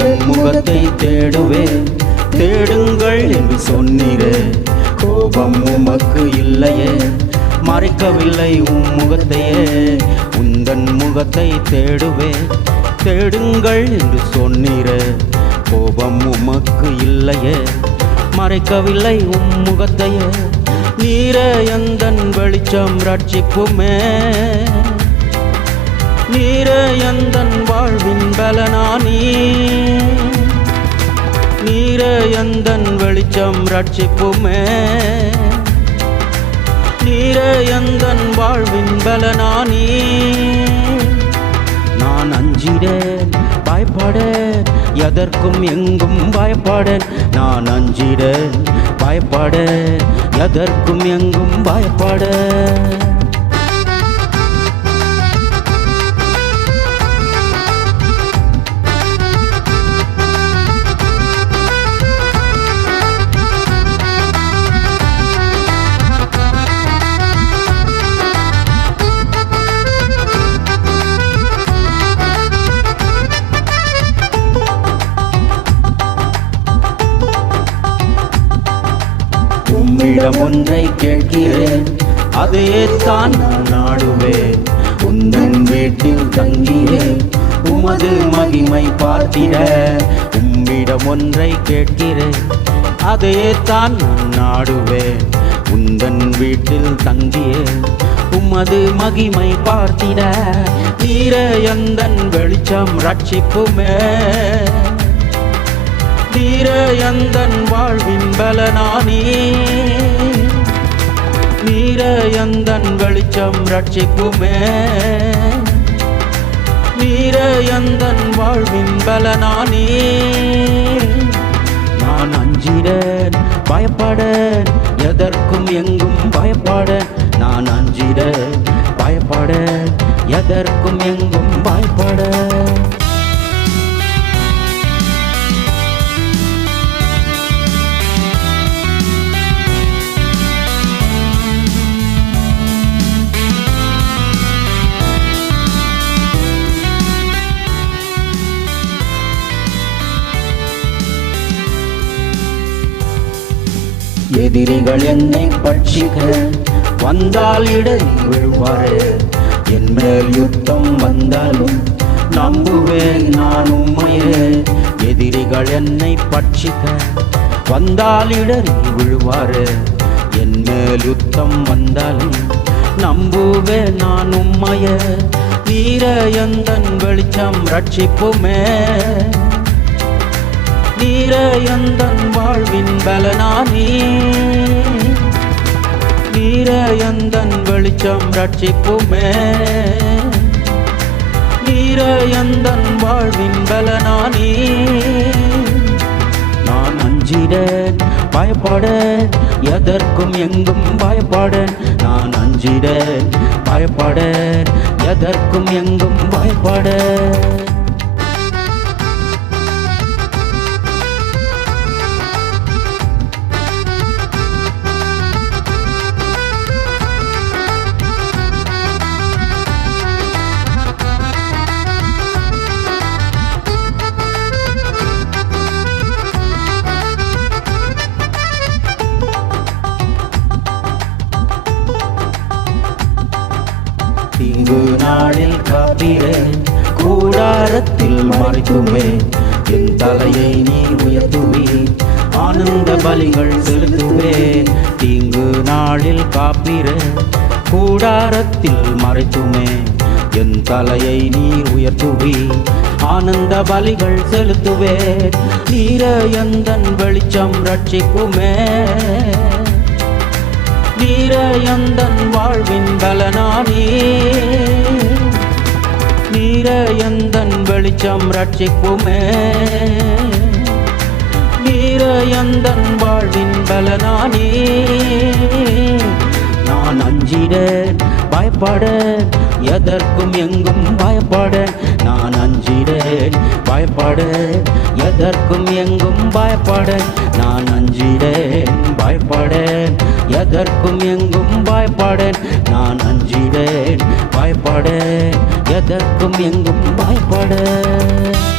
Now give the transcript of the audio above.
உந்தன் முகத்தை தேடுவேன், தேடுங்கள் என்று சொன்னீரே. கோபம் உமக்கு இல்லையே, மறைக்கவில்லை உம் முகத்தையே. உந்தன் முகத்தை தேடுவேன், தேடுங்கள் என்று சொன்னீரே. கோபம் உமக்கு இல்லையே, மறைக்கவில்லை உம் முகத்தையே. நீரே எந்தன் வெளிச்சம் ரட்சிப்புமே, நீரே எந்தன் வாழ்வின் பலனானி. நீரே எந்தன் வெளிச்சம் ரட்சிப்புமே, நீரே எந்தன் வாழ்வின் பலனானி. நான் அஞ்சிடேன் பயப்படேன், எதற்கும் எங்கும் பயப்படேன். நான் அஞ்சிடேன் பயப்படேன், எதற்கும் எங்கும் பயப்படேன். உம்மிடம் ஒன்றை கேட்கிறேன், அதையே தான் நான் நாடுவேன். உந்தன் வீட்டில் தங்கிறேன், உமது மகிமை பார்த்திட. உம்மிடம் ஒன்றை கேட்கிறேன், அதையே தான் நான் நாடுவேன். உந்தன் வீட்டில் தங்கியேன், உமது மகிமை பார்த்திட. நீரே எந்தன் வெளிச்சம் ரட்சிப்புமே, நீரே எந்தன் வாழ்வின் பலனானி. நீரே எந்தன் வெளிச்சம் ரட்சிப்புமே, நீரே எந்தன் வாழ்வின் பலனானி. நான் அஞ்சிடேன் பயப்படேன், எதற்கும் எங்கும் பயப்படேன். நான் அஞ்சிடேன் பயப்படேன், எதற்கும் எங்கும் பயப்படேன். எதிரிகள் என்னை பட்சிக்க வந்தால் இடறி விழுவாரே. என் மேல் யுத்தம் வந்தாலும் நம்புவேன் நான் உம்மையே. எதிரிகள் என்னை பட்சிக்க வந்தால் இடறி விழுவாரே. என் மேல் யுத்தம் வந்தாலும் நம்புவேன் நான் உம்மையே. நீரே எந்தன் வெளிச்சம் ரட்சிப்புமே, நீரே எந்தன் வாழ்வின் பலனானி. நீரே எந்தன் வெளிச்சம் ரட்சிப்புமே, நீரே எந்தன் வாழ்வின் பலனானி. நான் அஞ்சிடேன் பயப்படேன், எதற்கும் எங்கும் பயப்படேன். நான் அஞ்சிடேன் பயப்படேன், எதற்கும் எங்கும் பயப்படேன். தீங்கு நாளில் காப்பீரே, கூடாரத்தில் மறைத்துமே. என் தலையை நீ உயர்த்துவே, ஆனந்த பலிகள் செலுத்துவே. தீங்கு நாளில் காப்பீரே, கூடாரத்தில் மறைத்துமே. என் தலையை நீர் உயர்த்துவே, ஆனந்த பலிகள் செலுத்துவே. நீரே எந்தன் வெளிச்சம் ரட்சிப்புமே, நீரே எந்தன் வாழ்வின் பலனானி. நீரே எந்தன் வெளிச்சம் ரட்சிப்புமே, நீரே எந்தன் வாழ்வின் பலனானி. நான் அஞ்சிடேன் பயப்படேன், எதற்கும் எங்கும் பயப்படேன். நான் அஞ்சிடேன் பயப்படேன், எதற்கும் எங்கும் பயப்படேன். நான் அஞ்சிடேன் பயப்படேன், எதற்கும் எங்கும் பயப்படேன். நான் அஞ்சிடேன் பயப்படேன், எதற்கும் எங்கும் பயப்படேன்.